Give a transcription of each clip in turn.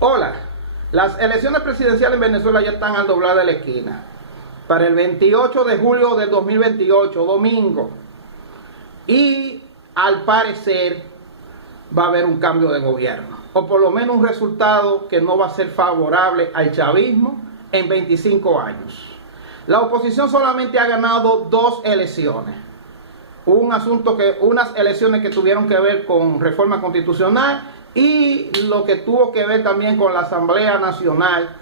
Hola, las elecciones presidenciales en Venezuela ya están al doblar de la esquina. Para el 28 de julio del 2028, domingo. Y al parecer va a haber un cambio de gobierno. O por lo menos un resultado que no va a ser favorable al chavismo en 25 años. La oposición solamente ha ganado 2 elecciones. Unas elecciones que tuvieron que ver con reforma constitucional y lo que tuvo que ver también con la Asamblea Nacional,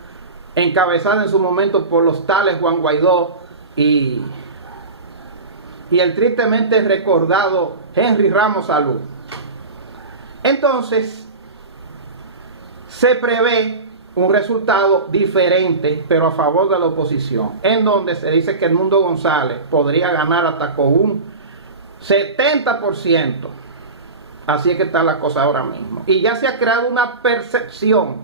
encabezada en su momento por los tales Juan Guaidó y el tristemente recordado Henry Ramos Salud. Entonces, se prevé un resultado diferente, pero a favor de la oposición, en donde se dice que Edmundo González podría ganar hasta con un 70%. Así es que está la cosa ahora mismo. Y ya se ha creado una percepción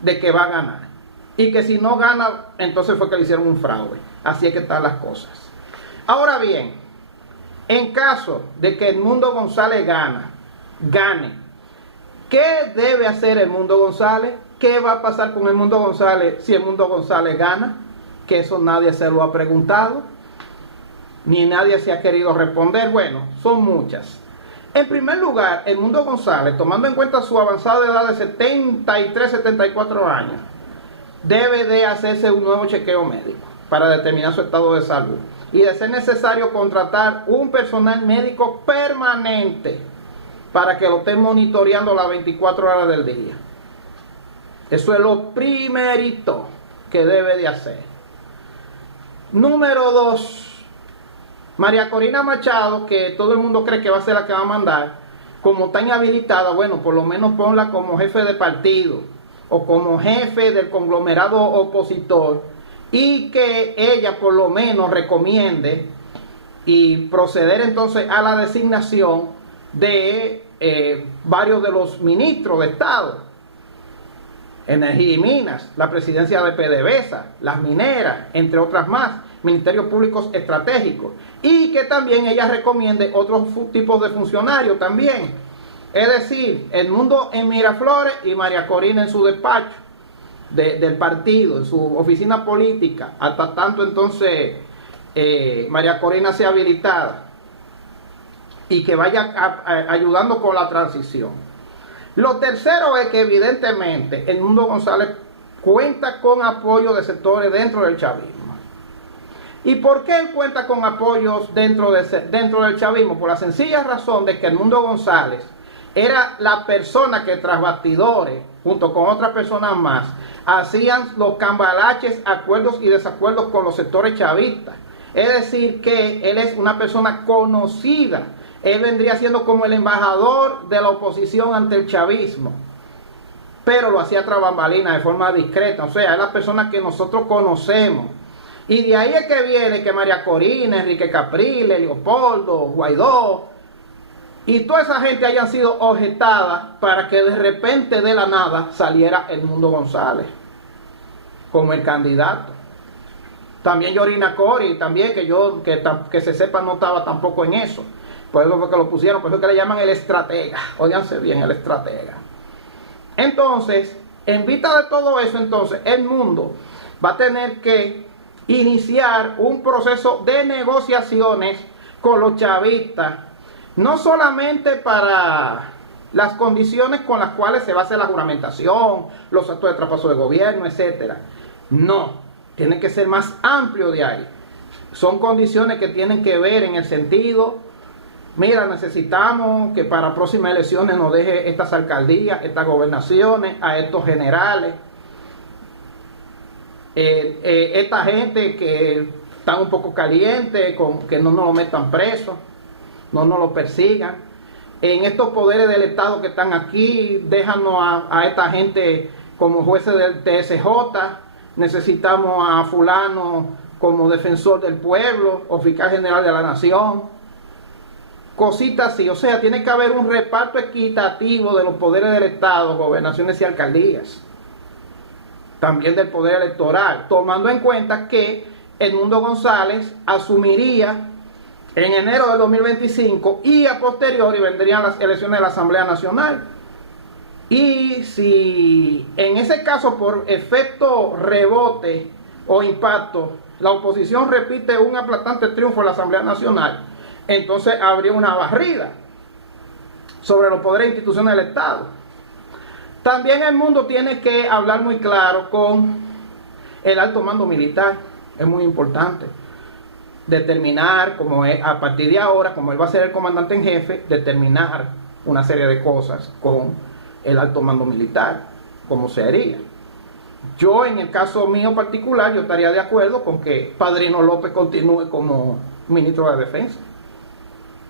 de que va a ganar. Y que si no gana, entonces fue que le hicieron un fraude. Así es que están las cosas. Ahora bien, en caso de que Edmundo González gane, ¿qué debe hacer Edmundo González? ¿Qué va a pasar con Edmundo González si Edmundo González gana? Que eso nadie se lo ha preguntado, ni nadie se ha querido responder. Bueno, son muchas. En primer lugar, Edmundo González, tomando en cuenta su avanzada edad de 73, 74 años, debe de hacerse un nuevo chequeo médico para determinar su estado de salud. Y de ser necesario contratar un personal médico permanente para que lo estén monitoreando las 24 horas del día. Eso es lo primerito que debe de hacer. Número 2. María Corina Machado, que todo el mundo cree que va a ser la que va a mandar, como está inhabilitada, bueno, por lo menos ponla como jefe de partido o como jefe del conglomerado opositor, y que ella por lo menos recomiende y proceder entonces a la designación de varios de los ministros de Estado. Energía y Minas, la presidencia de PDVSA, las mineras, entre otras más, ministerios públicos estratégicos, y que también ella recomiende otros tipos de funcionarios también, es decir, Edmundo en Miraflores y María Corina en su despacho del partido, en su oficina política, hasta tanto entonces María Corina sea habilitada y que vaya ayudando con la transición. Lo tercero es que evidentemente Edmundo González cuenta con apoyo de sectores dentro del chavismo. ¿Y por qué él cuenta con apoyos dentro del chavismo? Por la sencilla razón de que Edmundo González era la persona que tras bastidores, junto con otras personas más, hacían los cambalaches, acuerdos y desacuerdos con los sectores chavistas. Es decir, que él es una persona conocida. Él vendría siendo como el embajador de la oposición ante el chavismo, pero lo hacía tras bambalinas, de forma discreta. O sea, es la persona que nosotros conocemos. Y de ahí es que viene que María Corina, Enrique Capriles, Leopoldo, Guaidó y toda esa gente hayan sido objetadas para que de repente de la nada saliera Edmundo González como el candidato. También Yorina Cori, también que se sepa no estaba tampoco en eso. Por eso fue que lo pusieron, por eso que le llaman el estratega. Óiganse bien, el estratega. Entonces, en vista de todo eso, entonces, Edmundo va a tener que iniciar un proceso de negociaciones con los chavistas, no solamente para las condiciones con las cuales se va a hacer la juramentación, los actos de traspaso de gobierno, etcétera. No, tiene que ser más amplio de ahí. Son condiciones que tienen que ver en el sentido: mira, necesitamos que para próximas elecciones nos deje estas alcaldías, estas gobernaciones, a estos generales, esta gente que están un poco caliente, que no nos lo metan preso, no nos lo persigan. En estos poderes del Estado que están aquí, déjanos a esta gente como jueces del TSJ, necesitamos a fulano como defensor del pueblo o fiscal general de la nación. Cositas así, o sea, tiene que haber un reparto equitativo de los poderes del Estado, gobernaciones y alcaldías, también del poder electoral, tomando en cuenta que Edmundo González asumiría en enero del 2025 y a posteriori vendrían las elecciones de la Asamblea Nacional. Y si en ese caso, por efecto rebote o impacto, la oposición repite un aplastante triunfo en la Asamblea Nacional, entonces habría una barrida sobre los poderes e instituciones del Estado. También el mundo tiene que hablar muy claro con el alto mando militar. Es muy importante determinar, como es, a partir de ahora, como él va a ser el comandante en jefe, determinar una serie de cosas con el alto mando militar, como se haría. Yo, en el caso mío particular, yo estaría de acuerdo con que Padrino López continúe como ministro de Defensa.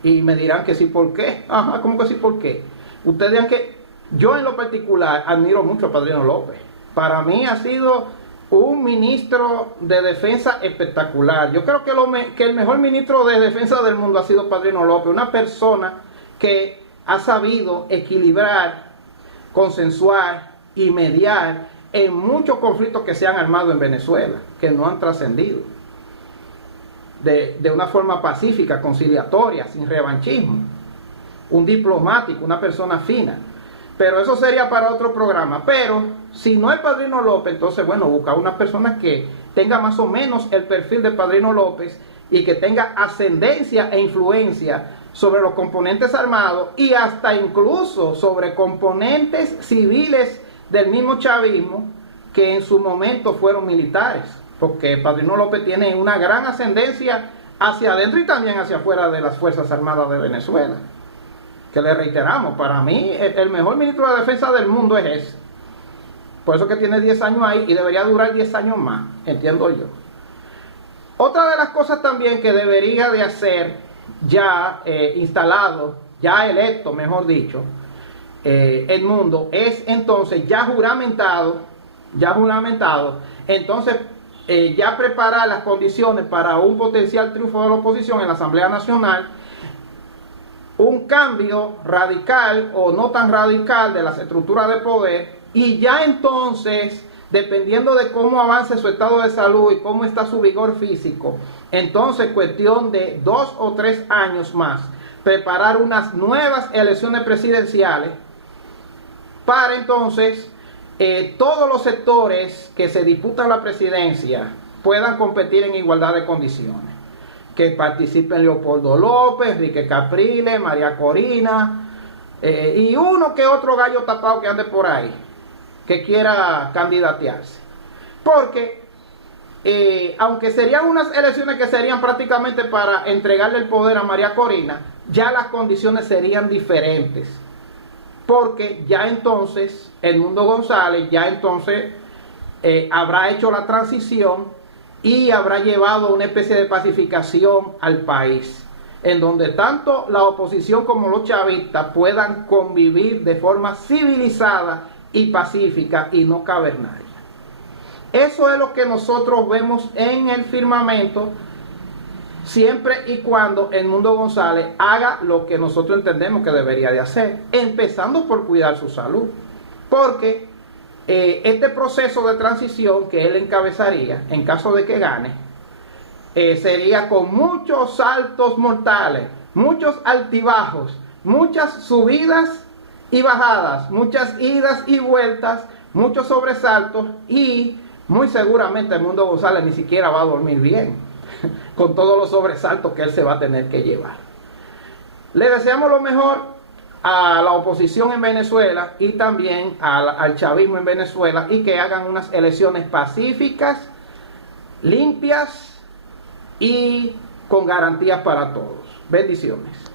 Y me dirán que sí, ¿por qué? Ajá, ¿cómo que sí, por qué? Ustedes dirán que yo, en lo particular, admiro mucho a Padrino López. Para mí ha sido un ministro de defensa espectacular. Yo creo que el mejor ministro de defensa del mundo ha sido Padrino López, una persona que ha sabido equilibrar, consensuar y mediar en muchos conflictos que se han armado en Venezuela, que no han trascendido, de una forma pacífica, conciliatoria, sin revanchismo. Un diplomático, una persona fina. Pero eso sería para otro programa. Pero si no es Padrino López, entonces bueno, buscar una persona que tenga más o menos el perfil de Padrino López y que tenga ascendencia e influencia sobre los componentes armados y hasta incluso sobre componentes civiles del mismo chavismo que en su momento fueron militares, porque Padrino López tiene una gran ascendencia hacia adentro y también hacia afuera de las Fuerzas Armadas de Venezuela, que le reiteramos, para mí el mejor ministro de defensa del mundo es ese. Por eso que tiene 10 años ahí y debería durar 10 años más, entiendo yo. Otra de las cosas también que debería de hacer ya instalado, ya electo, mejor dicho, el mundo, es entonces ya juramentado, entonces ya preparar las condiciones para un potencial triunfo de la oposición en la Asamblea Nacional, un cambio radical o no tan radical de las estructuras de poder, y ya entonces, dependiendo de cómo avance su estado de salud y cómo está su vigor físico, entonces cuestión de 2 o 3 años más, preparar unas nuevas elecciones presidenciales para entonces todos los sectores que se disputan la presidencia puedan competir en igualdad de condiciones. Que participen Leopoldo López, Enrique Capriles, María Corina y uno que otro gallo tapado que ande por ahí que quiera candidatearse, porque aunque serían unas elecciones que serían prácticamente para entregarle el poder a María Corina, ya las condiciones serían diferentes, porque ya entonces Edmundo González ya entonces habrá hecho la transición y habrá llevado una especie de pacificación al país, en donde tanto la oposición como los chavistas puedan convivir de forma civilizada y pacífica y no cavernaria. Eso es lo que nosotros vemos en el firmamento, siempre y cuando Edmundo González haga lo que nosotros entendemos que debería de hacer, empezando por cuidar su salud, porque este proceso de transición que él encabezaría, en caso de que gane, sería con muchos saltos mortales, muchos altibajos, muchas subidas y bajadas, muchas idas y vueltas, muchos sobresaltos, y muy seguramente Edmundo González ni siquiera va a dormir bien con todos los sobresaltos que él se va a tener que llevar. Le deseamos lo mejor a la oposición en Venezuela y también al chavismo en Venezuela, y que hagan unas elecciones pacíficas, limpias y con garantías para todos. Bendiciones.